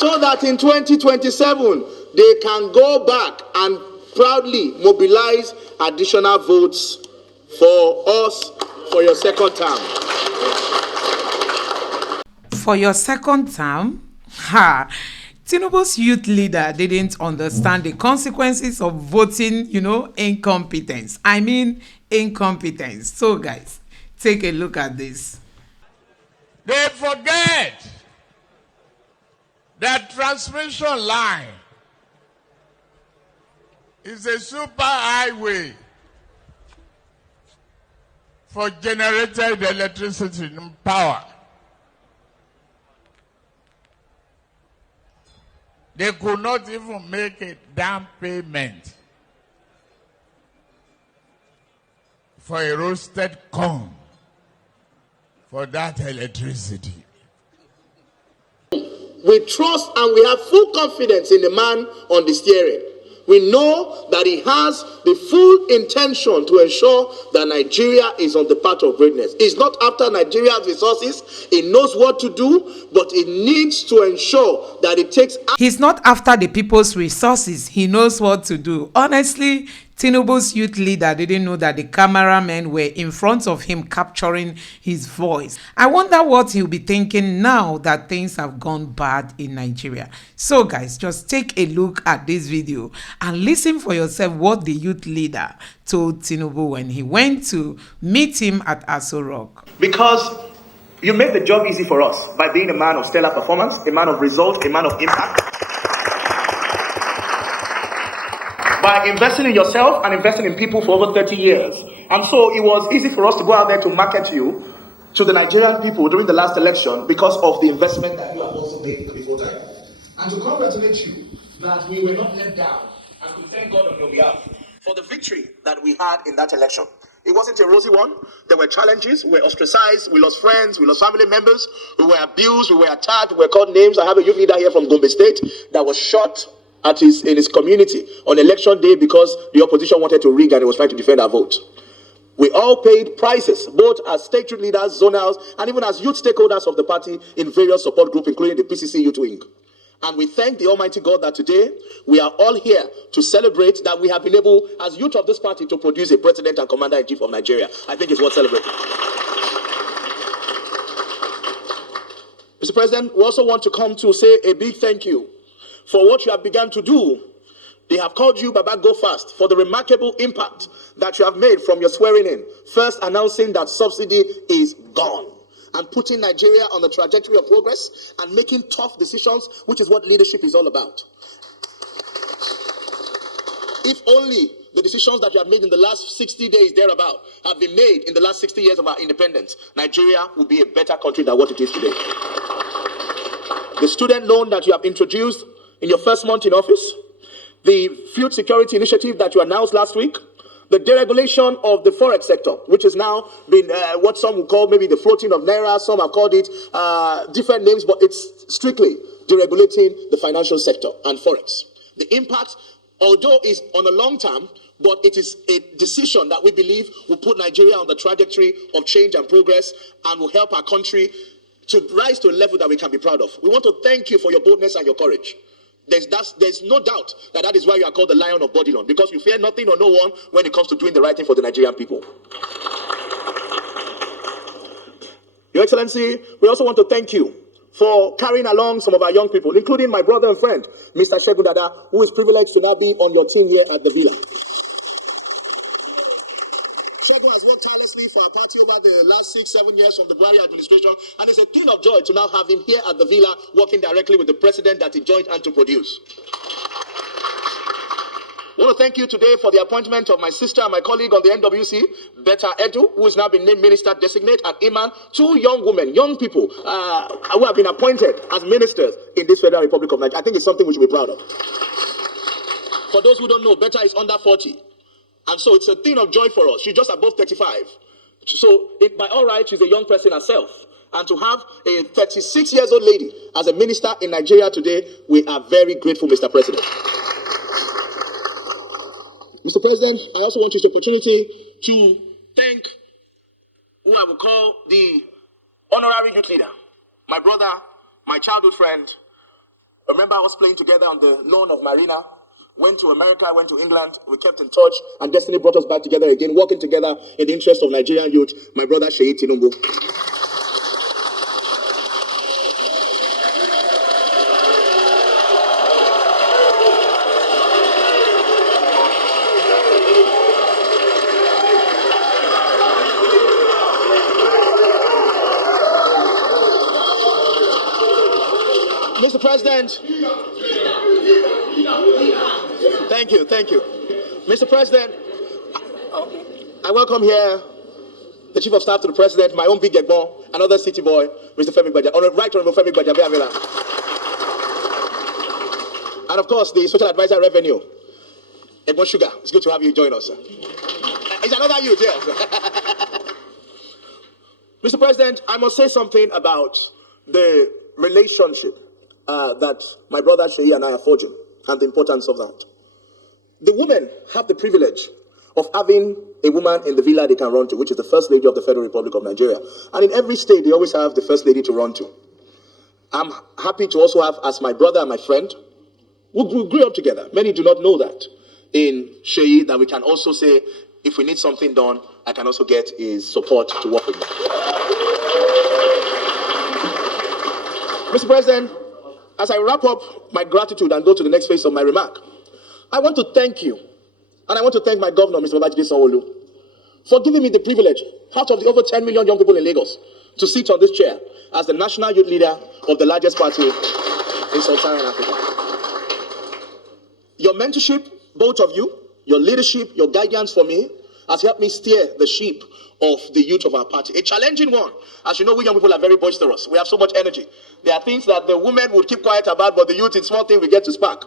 so that in 2027 they can go back and proudly mobilize additional votes for us for your second term. For your second term? Ha! Tinubu's youth leader didn't understand the consequences of voting, incompetence. I mean, incompetence. So, guys, take a look at this. They forget that transmission line is a super highway for generated electricity and power. They could not even make a down payment for a roasted corn for that electricity. We trust and we have full confidence in the man on the steering. We know that he has the full intention to ensure that Nigeria is on the path of greatness. He's not after Nigeria's resources. He knows what to do, but he needs to ensure that it takes... He's not after the people's resources. He knows what to do. Honestly, Tinubu's youth leader didn't know that the cameramen were in front of him capturing his voice. I wonder what he'll be thinking now that things have gone bad in Nigeria. So guys, just take a look at this video and listen for yourself what the youth leader told Tinubu when he went to meet him at Aso Rock. Because you make the job easy for us by being a man of stellar performance, a man of result, a man of impact. By investing in yourself and investing in people for over 30 years. And so it was easy for us to go out there to market you to the Nigerian people during the last election because of the investment that you have also made before time. And to congratulate you that we were not let down, and to thank God on your behalf for the victory that we had in that election. It wasn't a rosy one. There were challenges. We were ostracized. We lost friends. We lost family members. We were abused. We were attacked. We were called names. I have a youth leader here from Gombe State that was shot in his community on election day because the opposition wanted to rig and he was trying to defend our vote. We all paid prices, both as state youth leaders, zonals, and even as youth stakeholders of the party in various support groups, including the PCC Youth Wing. And we thank the Almighty God that today we are all here to celebrate that we have been able, as youth of this party, to produce a president and commander-in-chief of Nigeria. I think it's worth celebrating. Mr. President, we also want to come to say a big thank you for what you have begun to do. They have called you Baba Go Fast for the remarkable impact that you have made from your swearing in. First announcing that subsidy is gone and putting Nigeria on the trajectory of progress and making tough decisions, which is what leadership is all about. If only the decisions that you have made in the last 60 days thereabout have been made in the last 60 years of our independence, Nigeria will be a better country than what it is today. The student loan that you have introduced in your first month in office, the food security initiative that you announced last week, the deregulation of the forex sector, which has now been what some would call maybe the floating of naira, some have called it different names, but it's strictly deregulating the financial sector and forex. The impact, although is on a long term, but it is a decision that we believe will put Nigeria on the trajectory of change and progress and will help our country to rise to a level that we can be proud of. We want to thank you for your boldness and your courage. There's no doubt that is why you are called the Lion of Bodilon, because you fear nothing or no one when it comes to doing the right thing for the Nigerian people. Your Excellency, we also want to thank you for carrying along some of our young people, including my brother and friend, Mr. Shegun Dada, who is privileged to now be on your team here at the Villa. Shegun has worked tirelessly for our party over the last 6-7 years from the Buhari administration, and it's a thing of joy to now have him here at the Villa working directly with the president that he joined and to produce. I want to thank you today for the appointment of my sister and my colleague on the NWC, Betta Edu, who is now been named Minister Designate, and Iman, two young women, young people who have been appointed as ministers in this Federal Republic of Nigeria. I think it's something we should be proud of. For those who don't know, Betta is under 40. And so it's a thing of joy for us. She's just above 35. So by all rights, she's a young person herself. And to have a 36-year-old lady as a minister in Nigeria today, we are very grateful, Mr. President. Mr. President, I also want to use the opportunity to thank who I would call the honorary youth leader, my brother, my childhood friend, Remember us playing together on the lawn of Marina? Went to America, went to England, we kept in touch, and destiny brought us back together again, working together in the interest of Nigerian youth, my brother Tinubu. Mr. President, thank you. Mr. President, I welcome here the Chief of Staff to the President, my own big Egbon, another city boy, Mr. Femi Gbaja, Right Honorable Femi Gbajabiamila. And of course, the Social Advisor Revenue, Egbon Sugar. It's good to have you join us, sir. It's another youth, yes. Mr. President, I must say something about the relationship that my brother Sheyi and I are forging, and the importance of that. The women have the privilege of having a woman in the villa they can run to, which is the First Lady of the Federal Republic of Nigeria. And in every state, they always have the First Lady to run to. I'm happy to also have as my brother and my friend, we grew up together. Many do not know that in Sheyi, that we can also say, if we need something done, I can also get his support to work with me. Mr. President, as I wrap up my gratitude and go to the next phase of my remark, I want to thank you, and I want to thank my governor, Mr. Babajide Sanwo-Olu, for giving me the privilege, out of the over 10 million young people in Lagos, to sit on this chair as the national youth leader of the largest party in Sub-Saharan Africa. Your mentorship, both of you, your leadership, your guidance for me, has helped me steer the ship of the youth of our party. A challenging one. As you know, we young people are very boisterous. We have so much energy. There are things that the women would keep quiet about, but the youth, in small things, we get to spark.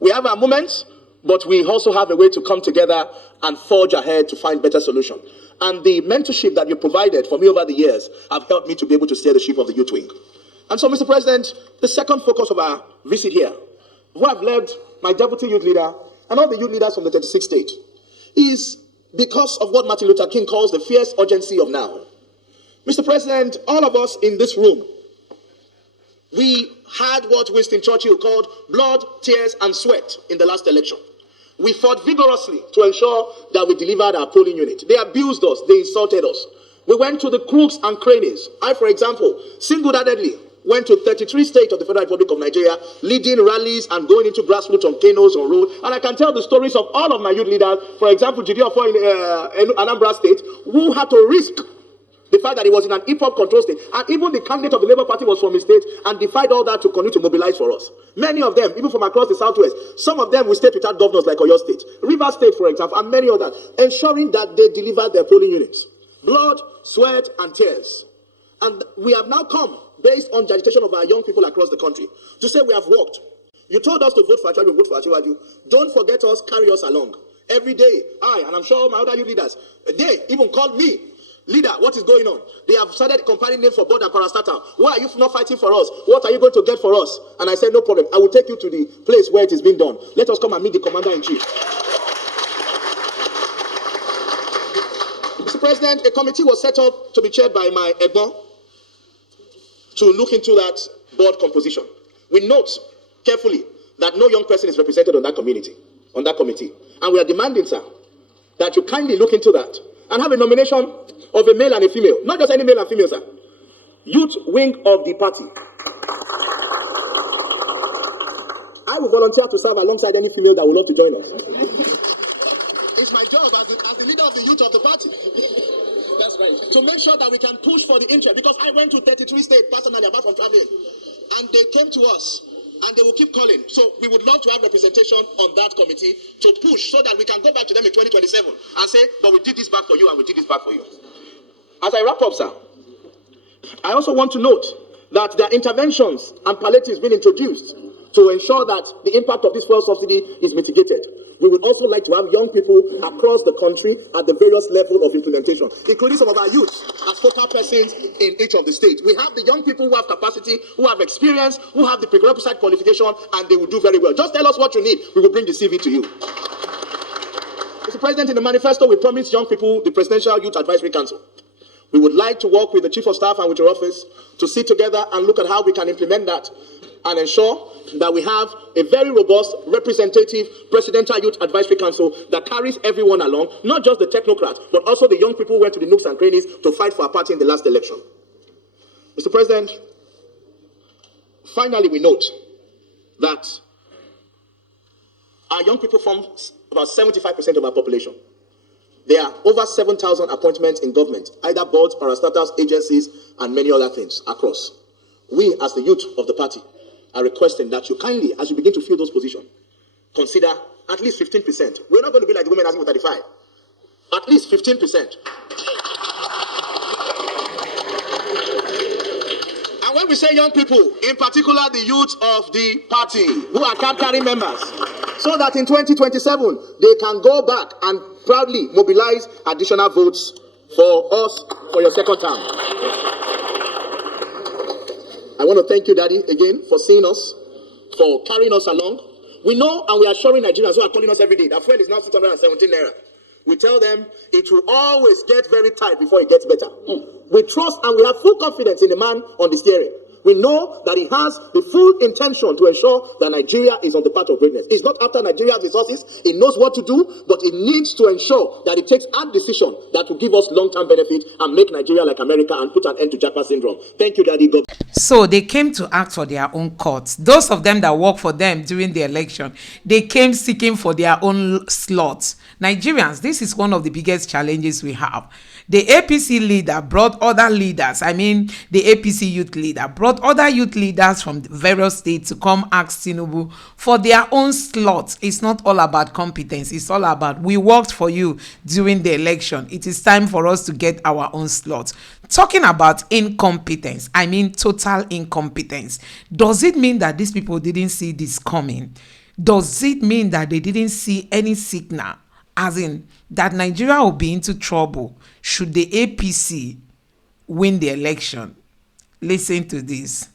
We have our moments, but we also have a way to come together and forge ahead to find better solutions. And the mentorship that you provided for me over the years have helped me to be able to steer the ship of the youth wing. And so, Mr. President, the second focus of our visit here, who have led my deputy youth leader and all the youth leaders from the 36 states, is because of what Martin Luther King calls the fierce urgency of now. Mr. President, all of us in this room, we had what Winston Churchill called blood, tears, and sweat in the last election. We fought vigorously to ensure that we delivered our polling unit. They abused us. They insulted us. We went to the crooks and crannies. I, for example, single-handedly went to 33 states of the Federal Republic of Nigeria, leading rallies and going into grassroots on Kanos, on road. And I can tell the stories of all of my youth leaders, for example, Jide Ofo in Anambra State, who had to risk the fact that he was in an hip-hop control state. And even the candidate of the Labour Party was from his state and defied all that to continue to mobilize for us. Many of them, even from across the Southwest, some of them will stay without governors like Oyo State, River State, for example, and many others, ensuring that they delivered their polling units. Blood, sweat, and tears. And we have now come, based on the agitation of our young people across the country, to say we have worked. You told us to vote for Achebe, we vote for Achebe. Don't forget us, carry us along. Every day, and I'm sure my other youth leaders, they even called me, leader, what is going on? They have started comparing names for board and parastatal. Why are you not fighting for us? What are you going to get for us? And I said, no problem. I will take you to the place where it is being done. Let us come and meet the commander-in-chief. Mr. President, a committee was set up to be chaired by my Egbon to look into that board composition. We note carefully that no young person is represented on that committee. And we are demanding, sir, that you kindly look into that and have a nomination of a male and a female. Not just any male and female, sir. Youth wing of the party. I will volunteer to serve alongside any female that would love to join us. It's my job as the leader of the youth of the party. That's right. To make sure that we can push for the interest. Because I went to 33 states personally apart from traveling. And they came to us. And they will keep calling. So we would love to have representation on that committee to push so that we can go back to them in 2027 and say, but we did this back for you and we did this back for you. As I wrap up, sir, I also want to note that there are interventions and palliatives being introduced to ensure that the impact of this fuel subsidy is mitigated. We would also like to have young people across the country at the various levels of implementation, including some of our youth as focal persons in each of the states. We have the young people who have capacity, who have experience, who have the prerequisite qualification, and they will do very well. Just tell us what you need. We will bring the CV to you. Mr. President, in the manifesto, we promised young people the Presidential Youth Advisory Council. We would like to work with the Chief of Staff and with your office to sit together and look at how we can implement that and ensure that we have a very robust, representative Presidential Youth Advisory Council that carries everyone along, not just the technocrats, but also the young people who went to the nooks and crannies to fight for our party in the last election. Mr. President, finally we note that our young people form about 75% of our population. There are over 7,000 appointments in government, either boards, parastatals, agencies, and many other things across. We, as the youth of the party, are requesting that you kindly, as you begin to fill those positions, consider at least 15%. We're not going to be like the women asking for 35. At least 15%. And when we say young people, in particular the youth of the party, who are card-carrying members, so that in 2027, they can go back and proudly mobilize additional votes for us for your second term. I want to thank you, Daddy, again, for seeing us, for carrying us along. We know and we are assuring Nigerians who are calling us every day that fuel is now 617 naira. We tell them it will always get very tight before it gets better. We trust and we have full confidence in the man on the steering. We know that he has the full intention to ensure that Nigeria is on the path of greatness. It's not after Nigeria's resources. It knows what to do, but it needs to ensure that it takes hard decision that will give us long-term benefit and make Nigeria like America and put an end to Japa syndrome. Thank you, Daddy. God. So they came to act for their own courts. Those of them that work for them during the election, they came seeking for their own slots. Nigerians, this is one of the biggest challenges we have. The APC leader brought other leaders, the APC youth leader brought other youth leaders from the various states to come ask Tinubu for their own slots. It's not all about competence. It's all about, we worked for you during the election. It is time for us to get our own slots. Talking about incompetence, total incompetence. Does it mean that these people didn't see this coming? Does it mean that they didn't see any signal, as in that Nigeria will be into trouble should the APC win the election? Listen to this.